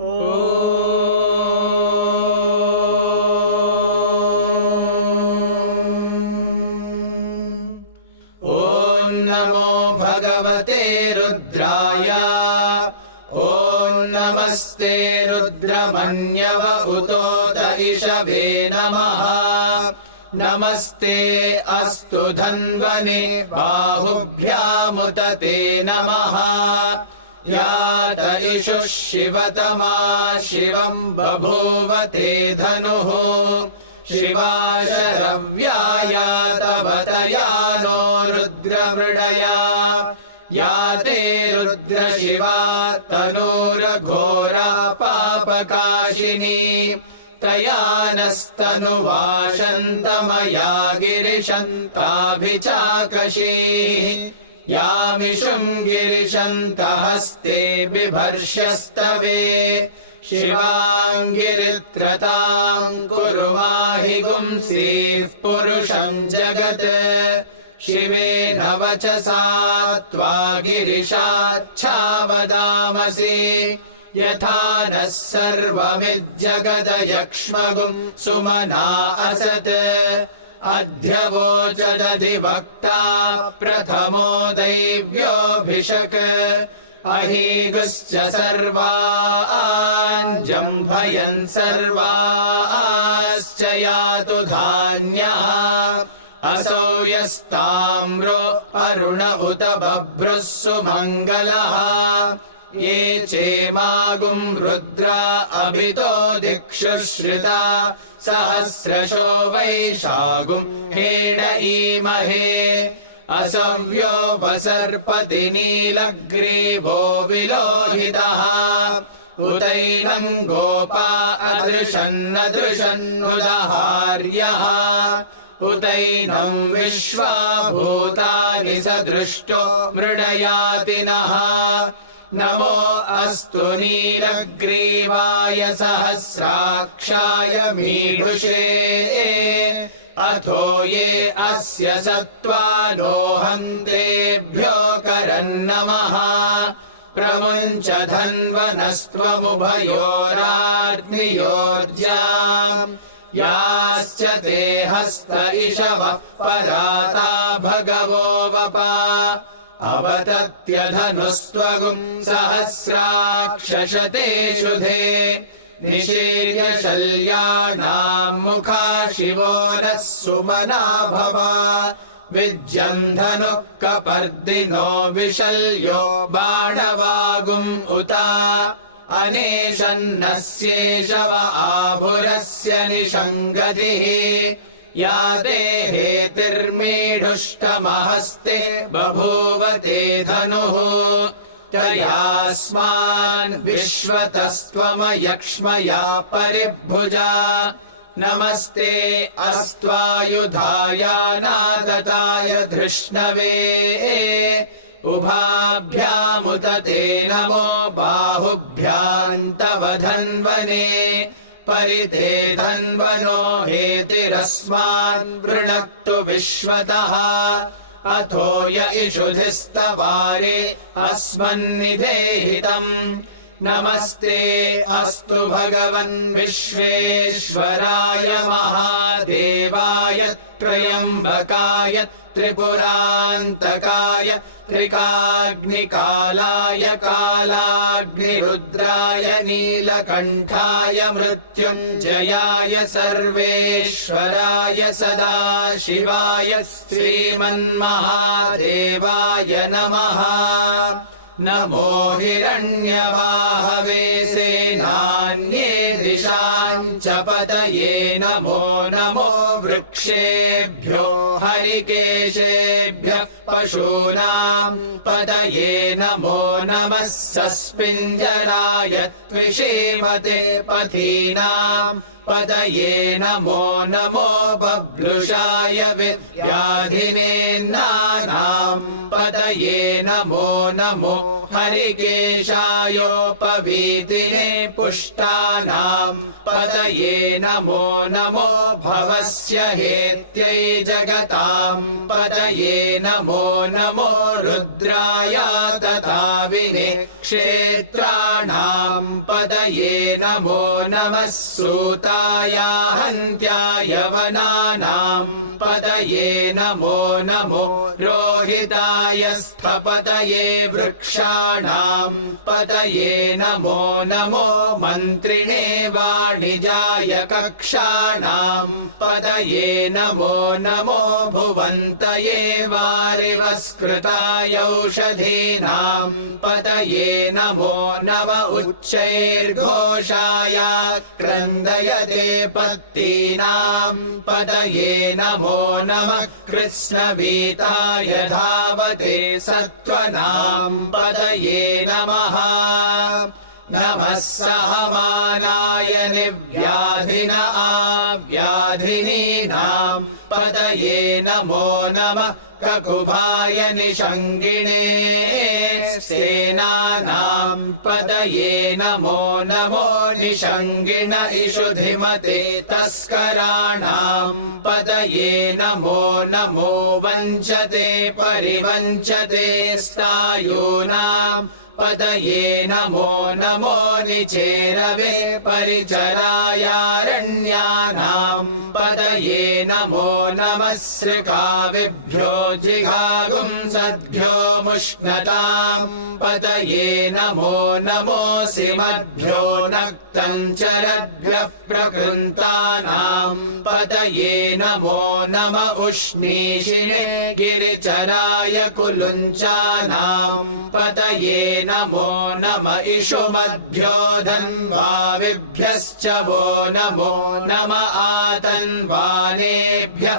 ॐ नमो भगवते रुद्राय। ॐ नमस्ते रुद्रमन्यव उतोत इषवे नमः। नमस्ते अस्तु धन्वने बाहुभ्यामुत ते नमः। यात इषुः शिवतमा शिवम् बभूव ते धनुः। शिवा शरव्या तवतया नो रुद्रमृडया। या ते रुद्रशिवा तनूरघोरा पापकाशिनी। तया नस्तनुवाशन्तमया गिरिशन्ताभिचाकशीः। यामिषुम् गिरिशन्तहस्ते बिभर्ष्यस्तवे। शिवाङ्गिरित्रताम् कुरु माहि गुंसीः पुरुषम् जगत्। शिवेन वचसा त्वा गिरिशाच्छावदामसि। यथा नः सर्वमिज्जगदयक्ष्मगुम् सुमना असत्। अध्यवोचदधिवक्ता प्रथमो दैव्योऽभिषक्। अहीगुश्च सर्वाञ्जम्भयन् सर्वाश्च यातु धान्यः। असौ यस्ताम्रो अरुण उत बभ्रुः सुमङ्गलः। ये चेमागुम् रुद्रा अभितो दिक्षु श्रिता। सहस्रशो वैशागुम् हेड ईमहे। असव्यो वसर्पति नीलग्रीवो विलोहितः। उतैनम् गोपा अदृशन्नदृशन्नुदहार्यः। उतैनम् विश्वा भूतानि सदृष्टो मृडयातिनः। नमो अस्तु नीलग्रीवाय सहस्राक्षाय मीढुषे। अथो ये अस्य सत्त्वानो हन्तेभ्यो करन्नमः। प्रमुञ्च धन्वनस्त्वमुभयोराग्नियोर्जाम्। याश्च ते हस्त इषवः पराता भगवो वपा। अवतत्यधनुस्त्वगुम् सहस्राक्षशते शुधे। निशीर्य शल्यानाम् मुखा शिवो नः सुमना भवा। विज्यम् धनुः कपर्दिनो विशल्यो बाणवागुम् उता। अनेशन्नस्येषव आभुरस्य निषङ्गतिः। या ते हेतिर्मीढुष्टमहस्ते बभूव ते धनुः। तयास्मान् विश्वतस्त्वमयक्ष्मया परिभुजा। नमस्ते अस्त्वायुधाय नादताय धृष्णवे। उभाभ्यामुत ते नमो बाहुभ्याम् तव धन्वने। परिते धन्वनो हेतिरस्मान् वृणक्तु विश्वतः। अथो य इषुधिस्तवारे अस्मन्निधेहितम्। नमस्ते अस्तु भगवन् विश्वेश्वराय महादेवाय त्र्यम्बकाय त्रिपुरान्तकाय त्रिकाग्निकालाय कालाग्निरुद्राय नीलकण्ठाय मृत्युञ्जयाय सर्वेश्वराय सदाशिवाय श्रीमन्महादेवाय नमः। नमो हिरण्यवाहवे सेनान्ये दिशाम् च पतये। नमो नमो वृक्षेभ्यो हरिकेशेभ्यः पशूनाम् पतये। नमो नमः सस्पिञ्जराय त्विषीमते पथीनाम् पतये। नमो नमो बभ्लुषाय विद्याधिनेन्नानाम् पतये। नमो नमो हरिकेशायोपवीतिने पुष्टानाम् पतये। नमो नमो भवस्य हेत्यै जगताम् पतये। नमो नमो रुद्राय तथा विने क्षेत्राणाम् पतये नमो नमः सूताय हन्त्याय वनानाम् पतये नमो नमो रोहिताय स्थपतये वृक्षाणाम् पतये नमो नमो मन्त्रिणे वाणिजाय कक्षाणाम् पतये नमो नमो भुवन्तये वारिवस्कृताय औषधीनाम् पतये नमो नम उच्चैर्घोषाय क्रन्दयते पत्तीनाम् पतये नमो नमः कृष्णवीताय धावते सत्त्वनाम् पतये नमः नमः सहमानाय निव्याधिन आव्याधिनीनाम् पतये नमो नमः ककुभाय निषङ्गिणे सेनानाम् पतये नमो नमो निषङ्गिण इषुधिमते तस्कराणाम् पतये नमो नमो वञ्चते परिवञ्चते स्तायूनाम् पतये नमो नमो निचेरवे परिचरायारण्यानाम् पतये नमो नमः सृकाविभ्यो जिघागुंसद्भ्यो मुष्णताम् पतये नमो नमोऽसिमद्भ्यो नक्तञ्चरद्भ्यः प्रकृन्तानाम् पतये नमो नम उष्णीषिणे गिरिचराय कुलुञ्चानाम् पतये नमो नम इषुमद्भ्यो धन्वाविभ्यश्च वो नमो नम आतन्वानेभ्यः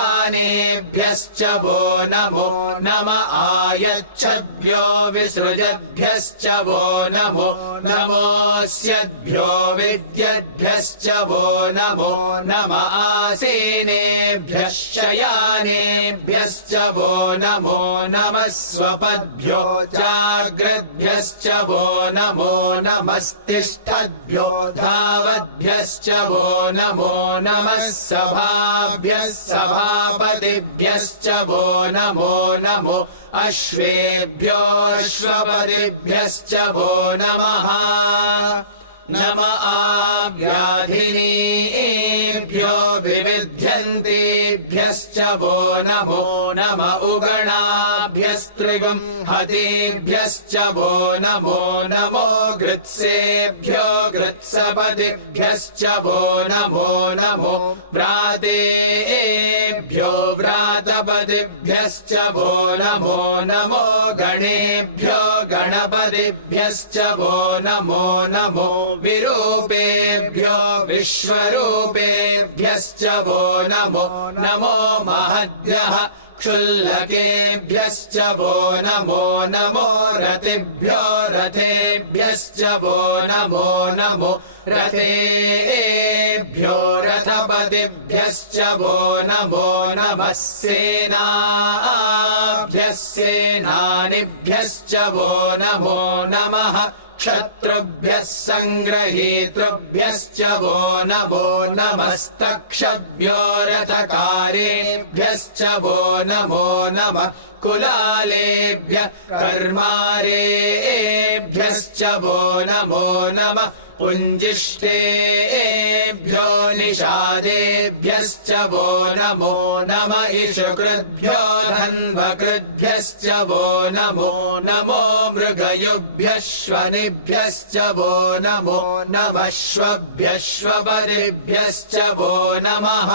प्रतिदधानेभ्यश्च वो नमो नम आयच्छद्भ्यो विसृजद्भ्यश्च वो नमो नमोऽस्यद्भ्यो विद्यद्भ्यश्च वो नमो नम आसीनेभ्यः शयानेभ्यश्च वो नमो नमः स्वपद्भ्यो जाग्रद्भ्यश्च वो नमो नमस्तिष्ठद्भ्यो धावद्भ्यश्च वो नमो नमः सभाभ्यः सभापतिभ्यश्च वो नमो नमो अश्वेभ्योऽश्वपतिभ्यश्च वो नमः नम आव्याधिनीभ्यो विविध्यन्तेभ्यश्च वो नमो नम उगणाभ्यस्त्रिगुं हतेभ्यश्च वो नमो नमो गृत्सेभ्यो गृत्सपतिभ्यश्च वो नमो नमो व्रातेभ्यो व्रातपतिभ्यश्च वो नमो नमो गणेभ्यो गणपतिभ्यश्च वो नमो नमो विरूपेभ्यो विश्वरूपेभ्यश्च वो नमो नमो महद्भ्यः क्षुल्लकेभ्यश्च वो नमो नमो रतिभ्यो रथेभ्यश्च वो नमो नमो रथेभ्यो रथपतिभ्यश्च वो नमो नमः सेनाभ्यः सेनानिभ्यश्च वो नमो नमः क्षत्रुभ्यः सङ्ग्रहीतृभ्यश्च वो नमो नमस्तक्षभ्यो रथकारेभ्यश्च वो नमो नमः कुलालेभ्यः कर्मारेभ्यश्च वो नमो नमः पुञ्जिष्टेभ्यो निषादेभ्यश्च वो नमो नम इषुकृद्भ्यो धन्वकृद्भ्यश्च वो नमो नमो मृगयुभ्यः श्वनिभ्यश्च वो नमो नमः श्वभ्यश्वपतिभ्यश्च वो नमः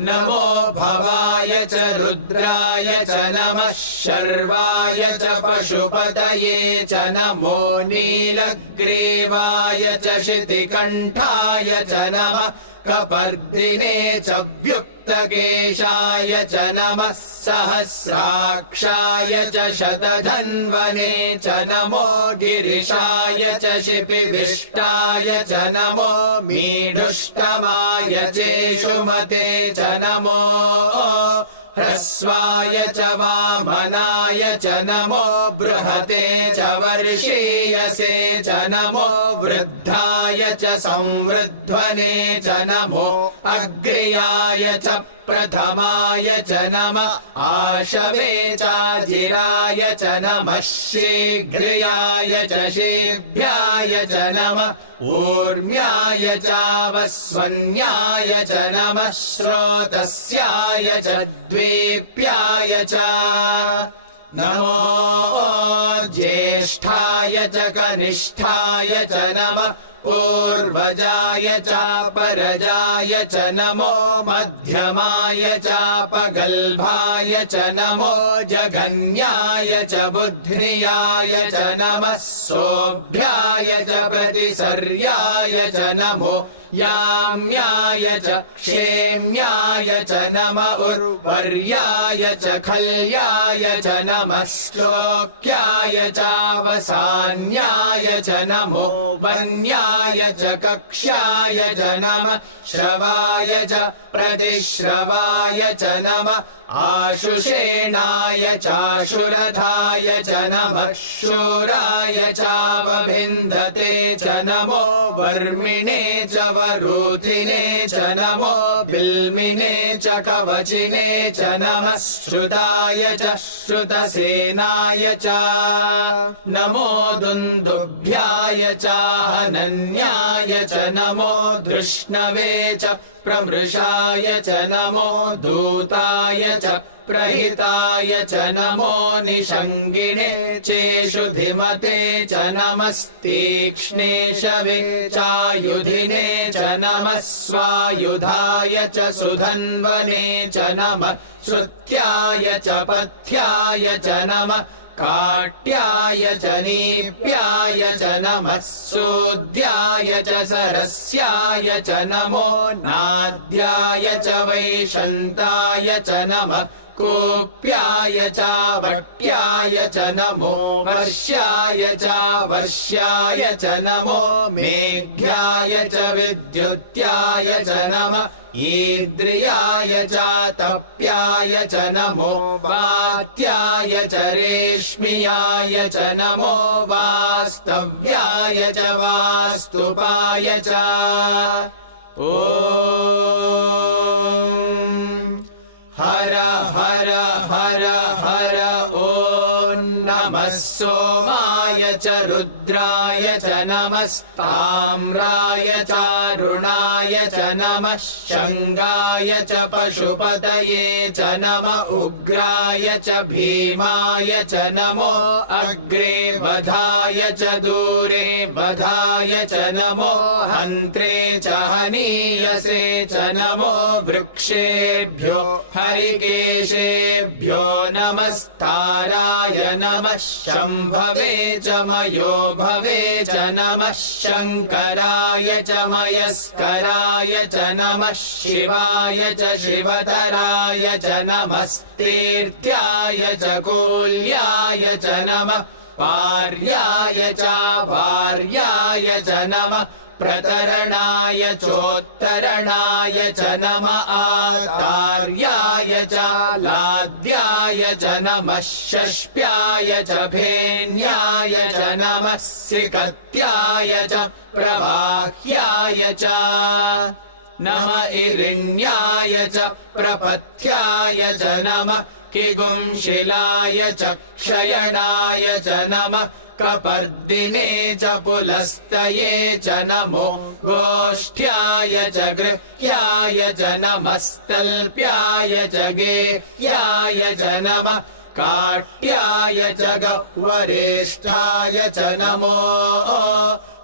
नमो भवाय च रुद्राय च नमः शर्वाय च पशुपतये च नमो नीलग्रीवाय च शितिकण्ठाय च नमः कपर्दिने च व्युक्तकेशाय च नमः सहस्राक्षाय च शतधन्वने च नमो गिरिशाय च शिपिविष्टाय च नमो मीढुष्टमाय चेषुमते च नमो ह्रस्वाय च वामनाय च नमो बृहते च वर्षीयसे च नमो वृद्धाय च संवृध्वने च नमो अग्र्याय च प्रथमाय च नमः आशवे चाजिराय च नमः शीघ्रियाय च शीघ्राय च नमः ऊर्म्याय चावस्वन्याय च नमः स्रोतस्याय च द्वीप्याय च नमो ज्येष्ठाय च कनिष्ठाय च नमः पूर्वजाय चापरजाय च नमो मध्यमाय चापगल्भाय च नमो जघन्याय च बुद्ध्याय च नमः सोऽभ्याय च प्रतिसर्याय च नमो याम्याय च क्षेम्याय च नम उर्वर्याय च खल्याय च नमः श्लोक्याय चावसान्याय च नमो वन्याय च कक्ष्याय च नमः श्रवाय च प्रतिश्रवाय च नमः आशुषेणाय चाशुरधाय च नमः शूराय चावभिन्दते च नमो वर्मिणे च वरूथिने च नमो बिल्मिने च कवचिने च नमः श्रुताय च श्रुतसेनाय च नमो दुन्दुभ्याय चाहनन्याय च नमो धृष्णवे च प्रमृषाय च नमो दूताय च प्रहिताय च नमो निषङ्गिणे चेषु धिमते च नमस्तीक्ष्णे शवे चायुधिने च नमः स्वायुधाय च सुधन्वने च नमः श्रुत्याय च पथ्याय च नमः काट्याय च नीप्याय च नमः सूद्याय च सरस्याय च नमो नाद्याय च वैशन्ताय च नमः कूप्याय चावट्याय च नमो वर्ष्याय चावर्ष्याय च नमो मेघ्याय च विद्युत्याय च नमः ईद्रियाय चातप्याय च नमो वात्याय च रेश्मियाय च नमो वास्तव्याय च वास्तुपाय च ॐ हर हर हर हर ॐ नमः सोमाय च रुद्राय च नमस्ताम्राय चारुणाय च नमः शङ्गाय च पशुपतये च नम उग्राय च भीमाय च नमो अग्रे वधाय च दूरे वधाय च नमो हन्त्रे च हनीयसे च नमो वृक्षेभ्यो हरिकेशेभ्यो नमस्ताराय नमः शम्भवे च मयो भवे च नमः शङ्कराय च मयस्कराय च नमः शिवाय च शिवतराय च नमस्तीर्थ्याय च कूल्याय च नमः पार्याय च वार्याय च नमः प्रतरणाय चोत्तरणाय च नम आतार्याय च लाद्याय च नमः षष्प्याय च भेन्याय च नमः सिकत्याय च प्रवाह्याय च नम इरिण्याय च प्रपथ्याय च नमः किगुंशिलाय च क्षयणाय च नमः कपर्दिने च पुलस्तये च नमो गोष्ठ्याय च गृह्याय च नमस्तल्प्याय च गेह्याय च नमः काट्याय च गह्वरेष्ठाय च नमो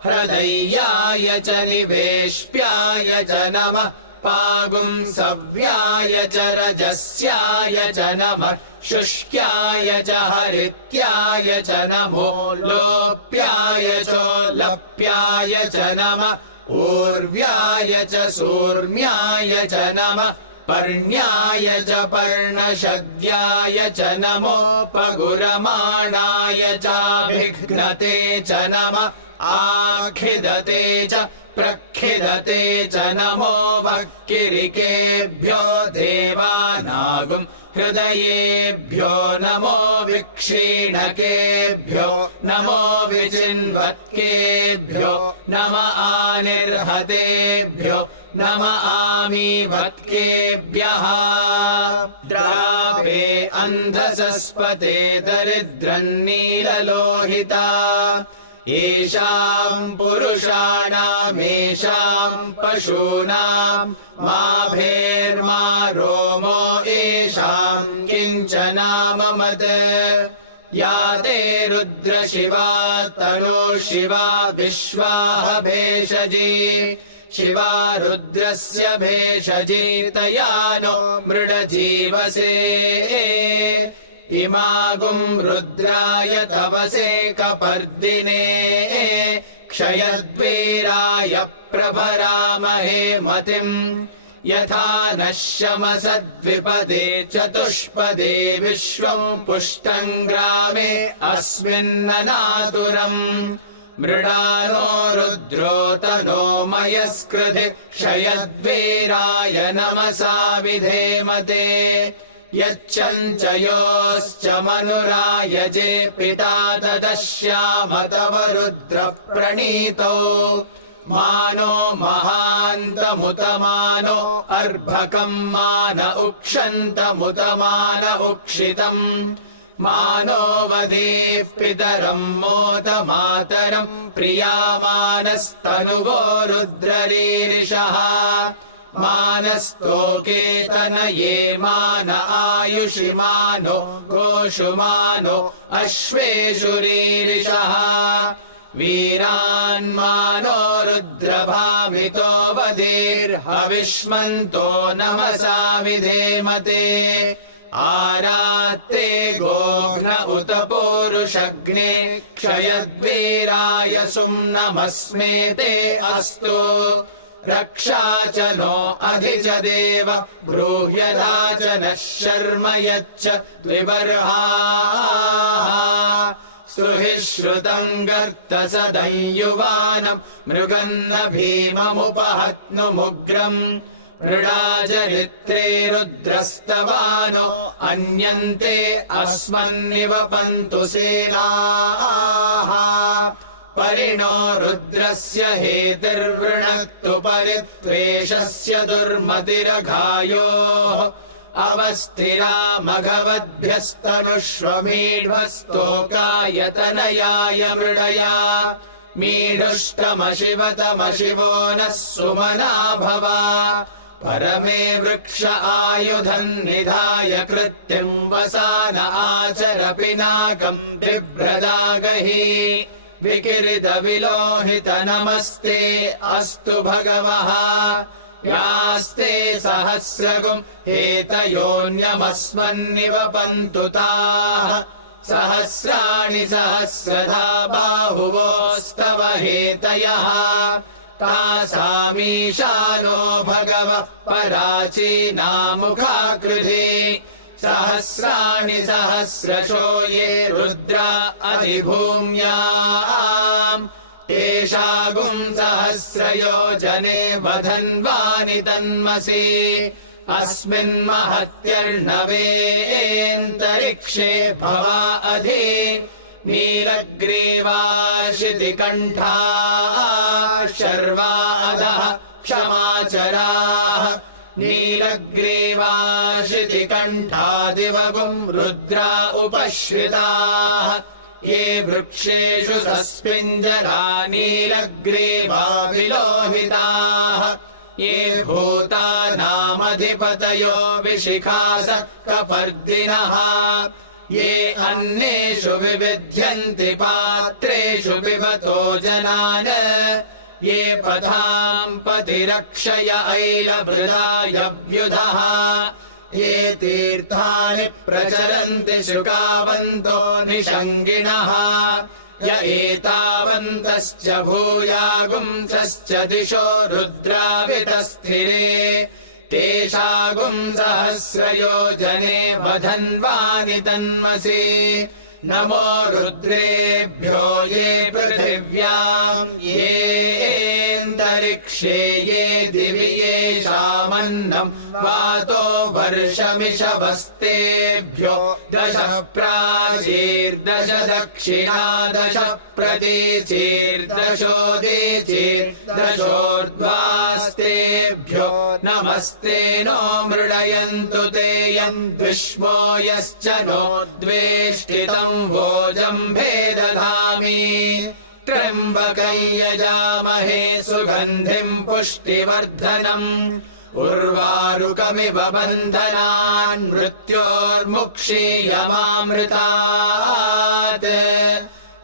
हृदयाय च निवेश्प्याय च नमः पागुंसव्याय च रजस्याय च नमः शुष्क्याय च हरित्याय च नमो लोप्याय चोलप्याय च नमः ऊर्व्याय च सूर्म्याय च नमः पर्ण्याय च पर्णशद्याय च नमो पगुरमाणाय चाभिघ्नते च नमः आखिदते च प्रखिदते च नमो वक्किरिकेभ्यो देवानागुं हृदयेभ्यो नमो विक्षीणकेभ्यो नमो विचिन्वत्केभ्यो नम आनिर्हतेभ्यो नमआमि भक्तेभ्यः द्रापे अन्धसस्पते दरिद्रन्नीललोहिता येषाम् पुरुषाणामेषाम् पशूनाम् मा भेर्मा रोमो येषाम् किञ्चनाममत् या ते रुद्रशिवा तनो शिवा विश्वाह भेषजी शिवा रुद्रस्य भेषजी तया नो मृडजीवसे इमागुम् रुद्राय तवसे कपर्दिने क्षयद्वीराय प्रभरामहे मतिम् यथा नः शमसद्विपदे चतुष्पदे विश्वम् पुष्टम् ग्रामे अस्मिन्ननातुरम् मृडानो रुद्रोतनो मयस्कृधि क्षयद्वीराय नमसा विधेमते यच्चञ्चयोश्च मनुरायजे पिता तदश्याम तव रुद्रः प्रणीतो मानो महान्तमुतमानो अर्भकम् मान उक्षन्तमुतमान उक्षितम् मानो वधेः पितरम् मोत मातरम् प्रियामानस्तनुवो रुद्ररीरिषः मानस्तोकेतनये मान आयुषि मानो गोषु मानो अश्वेषु रीरिषः वीरान्मानो रुद्रभामितो वधीर्हविष्मन्तो नमसा विधेमते आरात्ते गोघ्न उत पूरुषग्ने क्षयद्वीराय सुम्नमस्मेते अस्तु रक्षा च नो अधि च देव ब्रूह्यदा च नः शर्म यच्च द्विबर्हाः सुहिश्रुतम् गर्तसदयुवानम् मृगन्न भीममुपहत्नुमुग्रम् मृडाचरित्रे रुद्रस्तवानो अन्यन्ते अस्मन्निवपन्तु सेनाः परिणो रुद्रस्य हेतिर्वृणक्तु परित्वेषस्य दुर्मतिरघायोः अवस्थिरा मघवद्भ्यस्तनुष्वमीढ्वस्तोकायतनयाय मृडया मीढुष्टमशिवतमशिवो नः सुमना भव परमे वृक्ष आयुधम् निधाय कृत्तिम् वसान आचर पिनाकम् बिभ्रदागहि विकिरित विलोहित नमस्ते अस्तु भगवः यास्ते सहस्रगुम् हेतयोऽन्यमस्मन्निवपन्तु ताः सहस्राणि सहस्रधा बाहुवोस्तव हेतयः तासामीशानो भगवः पराचीनामुखाकृधि सहस्राणि सहस्रशो ये रुद्रा अधिभूम्याम् तेषागुम् सहस्रयोजने वधन्वानि तन्मसि अस्मिन्महत्यर्णवेऽन्तरिक्षे भवा अधि नीलग्रीवाशितिकण्ठाः शर्वा अधः क्षमाचराः नीलग्रीवाशितिकण्ठादिवगुम् रुद्रा उपश्रिताः ये वृक्षेषु सस्पिञ्जरा नीलग्रीवा विलोहिताः ये भूतानामधिपतयो विशिखास कपर्दिनः ये अन्नेषु विविध्यन्ति पात्रेषु पिबतो जनान् ये पथाम् पतिरक्षय ऐलभृदायव्युधः ये तीर्थानि प्रचरन्ति शुकावन्तो निषङ्गिणः य एतावन्तश्च भूयागुंसश्च दिशो रुद्रावितस्थिरे तेषागुम् सहस्रयोजने वधन्वानि तन्मसि नमो रुद्रेभ्यो ये पृथिव्याम् येऽन्तरिक्षे ये दिवि येषामन्नम् वातो वर्षमिषवस्तेभ्यो 10 प्राचीर्दश दक्षिणा 10 प्रतीचीर्दशोदीचीर्दशोर्ध्वास्तेभ्यो नमस्ते नो मृडयन्तु ते यं द्विष्मो यश्च नो द्वेष्टितं भोजम्भे दधामि त्र्यम्बकं यजामहे सुगन्धिं पुष्टिवर्धनम् उर्वारुकमिव बन्धनान् मृत्योर्मुक्षीयमामृतात्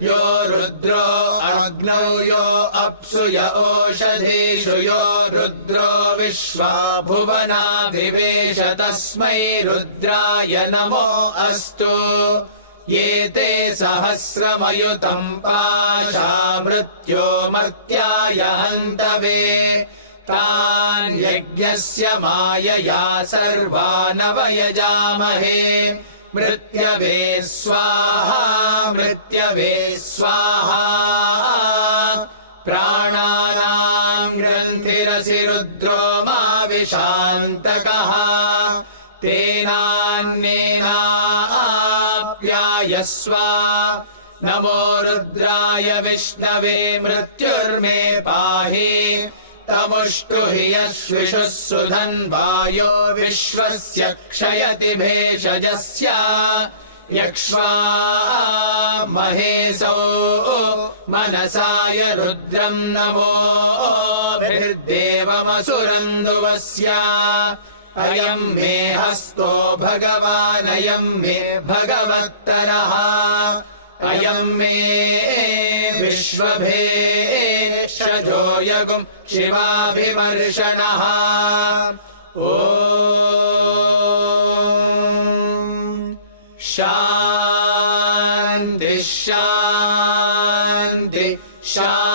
यो रुद्रो अग्नौ यो अप्सु य ओषधीषु यो रुद्रो विश्वा भुवनाभिवेश तस्मै रुद्राय नमो अस्तु ये ते सहस्रमयुतं पाशा मृत्यो मर्त्याय हन्तवे तान् यज्ञस्य मायया सर्वानवयजामहे मृत्यवे स्वाहा मृत्यवे स्वाहा प्राणानां ग्रन्थिरसि रुद्रो मा विशान्तकः तेनान्येनाप्यायस्व नमो रुद्राय विष्णवे मृत्युर्मे पाहि तमुष्टु हि यश्विषुः सुधन्वायो विश्वस्य क्षयति भेषजस्य यक्ष्वा महेशो मनसाय रुद्रं नमोभिर्देवमसुरन्दुवस्य अयं मे हस्तो भगवान् अयं मे भगवत्तरः अयं मे विश्वभेषजो यगुं शिवाभिमर्शनः ॐ शान्ति शान्ति शान्ति।